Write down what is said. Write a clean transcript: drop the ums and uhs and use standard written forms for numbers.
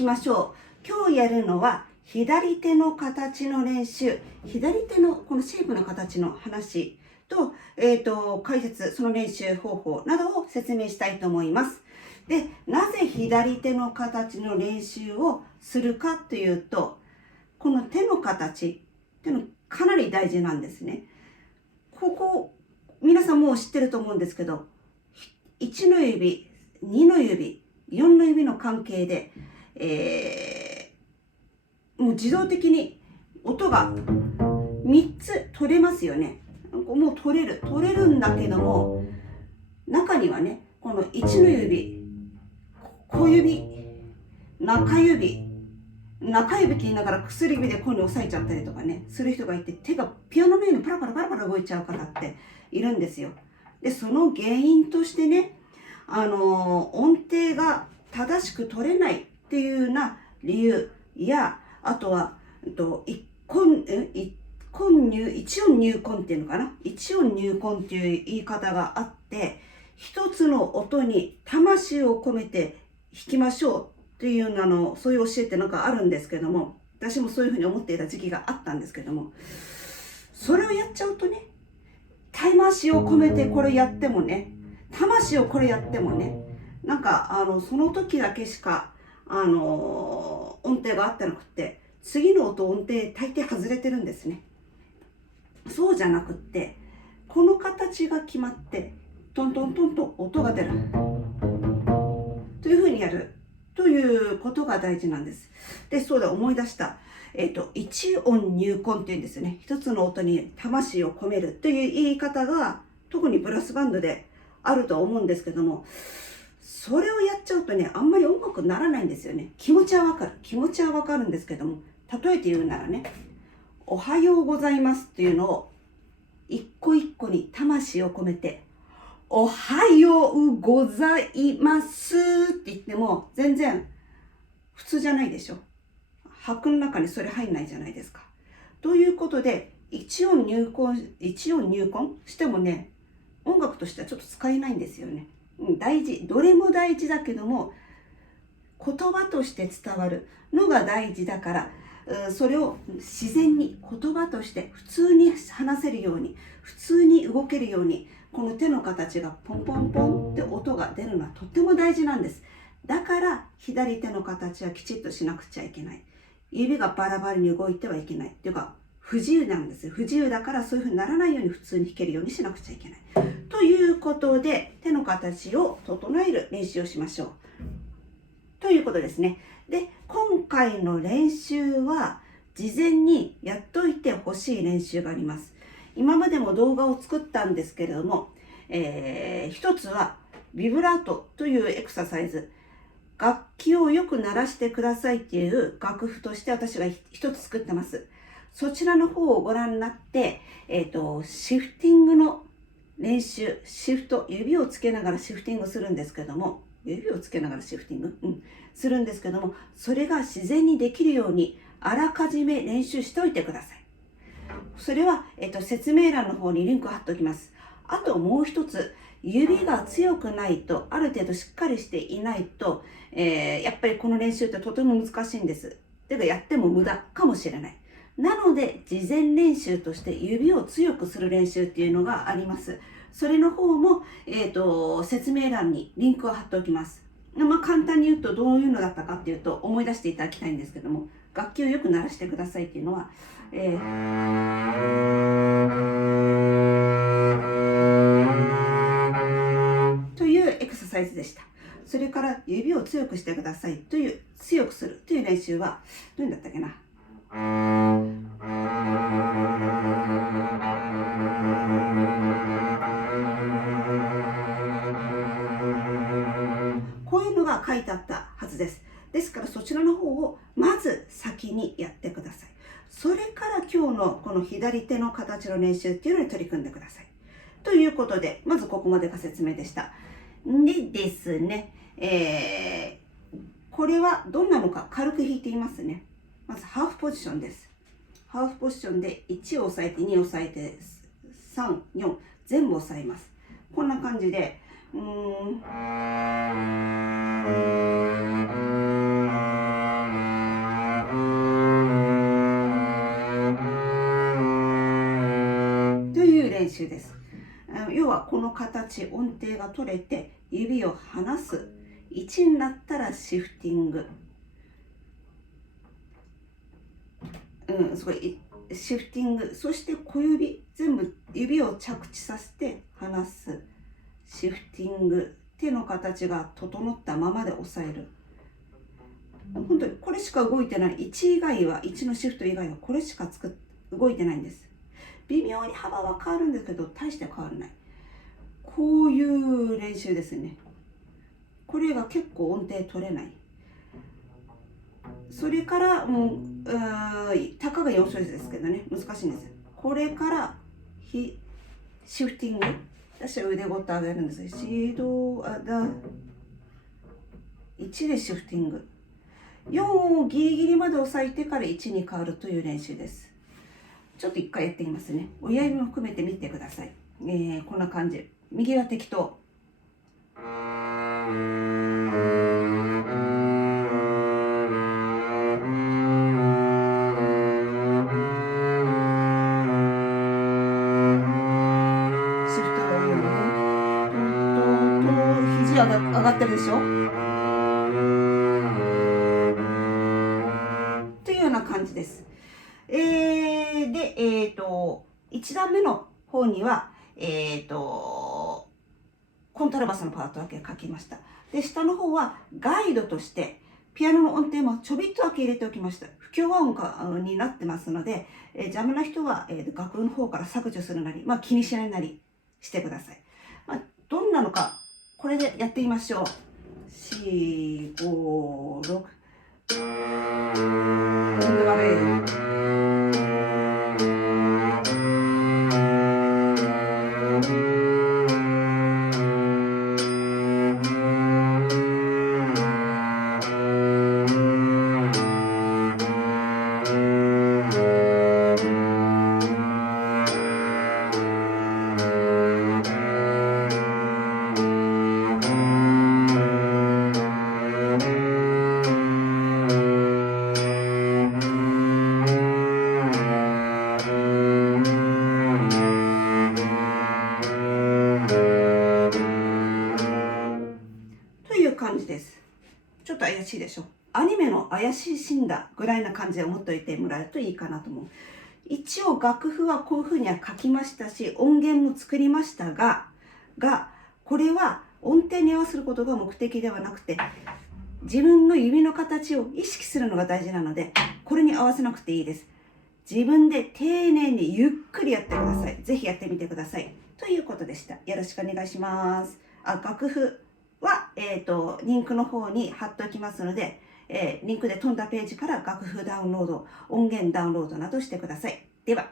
きましょう。今日やるのは左手の形の練習。左手のこのシェイプの形の話と、解説、その練習方法などを説明したいと思います。で、なぜ左手の形の練習をするかというと、この手の形っていうのかなり大事なんですね。ここ、皆さんもう知ってると思うんですけど、1の指、2の指、4の指の関係で、もう自動的に音が3つ取れますよね。もう取れるんだけども、中にはね、この1の指、小指、中指って言いながら薬指でこうに押さえちゃったりとかね、する人がいて、手がピアノのようにパラパラ動いちゃう方っているんですよ。で、その原因としてね、音程が正しく取れないっていうような理由や、あとは、一音入魂っていうのかな、一音入魂っていう言い方があって、一つの音に魂を込めて弾きましょうっていうのそういう教えってなんかあるんですけども、私もそういうふうに思っていた時期があったんですけども、それをやっちゃうとね、魂を込めてこれやってもね、魂をこれやってもね、なんかその時だけしか音程が合ってなくって、次の音程大抵外れてるんですね。そうじゃなくって、この形が決まってトントントンと音が出るというふうにやるということが大事なんです。で、そうだ、思い出した。一音入魂っていうんですよね。一つの音に魂を込めるという言い方が特にブラスバンドであると思うんですけども、それをやっちゃうとね、あんまり音楽にならないんですよね。気持ちはわかるんですけども、例えて言うならね、おはようございますっていうのを一個一個に魂を込めて、おはようございますって言っても全然普通じゃないでしょ。拍の中にそれ入んないじゃないですか。ということで、一音入魂してもね、音楽としてはちょっと使えないんですよね。大事。どれも大事だけども、言葉として伝わるのが大事だから、それを自然に言葉として普通に話せるように、普通に動けるように、この手の形がポンポンポンって音が出るのはとっても大事なんです。だから左手の形はきちっとしなくちゃいけない。指がバラバラに動いてはいけない。っていうか、不自由なんです。不自由だからそういうふうにならないように普通に弾けるようにしなくちゃいけない。ということで、手の形を整える練習をしましょう。ということですね。で、今回の練習は事前にやっといてほしい練習があります。今までも動画を作ったんですけれども、一つはビブラートというエクササイズ。楽器をよく鳴らしてくださいっていう楽譜として私が一つ作ってます。そちらの方をご覧になって、シフティングの練習、指をつけながらシフティングするんですけども、するんですけども、それが自然にできるようにあらかじめ練習しておいてください。それは、説明欄の方にリンクを貼っておきます。あともう一つ、指が強くないと、ある程度しっかりしていないと、やっぱりこの練習ってとても難しいんです。てかやっても無駄かもしれない。なので、事前練習として指を強くする練習っていうのがあります。それの方も、説明欄にリンクを貼っておきます。簡単に言うとどういうのだったかっていうと、思い出していただきたいんですけども、楽器をよく鳴らしてくださいっていうのは、というエクササイズでした。それから指を強くしてくださいという、強くするという練習は、どういうんだったっけな。こういうのが書いてあったはずです。ですからそちらの方をまず先にやってください。それから今日のこの左手の形の練習っていうのに取り組んでください。ということで、まずここまでが説明でした。でですね、これはどんなのか軽く弾いていますね。まずハーフポジションです。ハーフポジションで1を押さえて2を押さえて3、4全部押さえます。こんな感じで、形、音程が取れて指を離す。1になったらシフティング。すごい。シフティング。そして小指、全部指を着地させて離す。シフティング。手の形が整ったままで押さえる。本当にこれしか動いてない。1以外は、1のシフト以外はこれしか動いてないんです。微妙に幅は変わるんですけど、大して変わらない。こういう練習ですね。これが結構音程取れない。それからもう、たかが4小節ですけどね、難しいんです。これからシフティング。私は腕ごと上げるんです。シドアダ1でシフティング。4をギリギリまで押さえてから1に変わるという練習です。ちょっと一回やってみますね。親指も含めてみてください。こんな感じ。右は適当。上がってるでしょというような感じです。で、1段目の方には、コントラバスのパートだけ書きました。で、下の方はガイドとして、ピアノの音程もちょびっとだけ入れておきました。不協和音になってますので、邪魔な人は、楽譜の方から削除するなり、気にしないなりしてください。どんなのか、これでやってみましょう。4、5、6。音程悪い。感じです。ちょっと怪しいでしょ。アニメの怪しいシーンだぐらいな感じで思っておいてもらえるといいかなと思う。一応楽譜はこういうふうには書きましたし、音源も作りましたが、これは音程に合わせることが目的ではなくて、自分の指の形を意識するのが大事なので、これに合わせなくていいです。自分で丁寧にゆっくりやってください。ぜひやってみてください。ということでした。よろしくお願いします。楽譜は、リンクの方に貼っておきますので、リンクで飛んだページから楽譜ダウンロード、音源ダウンロードなどしてください。では。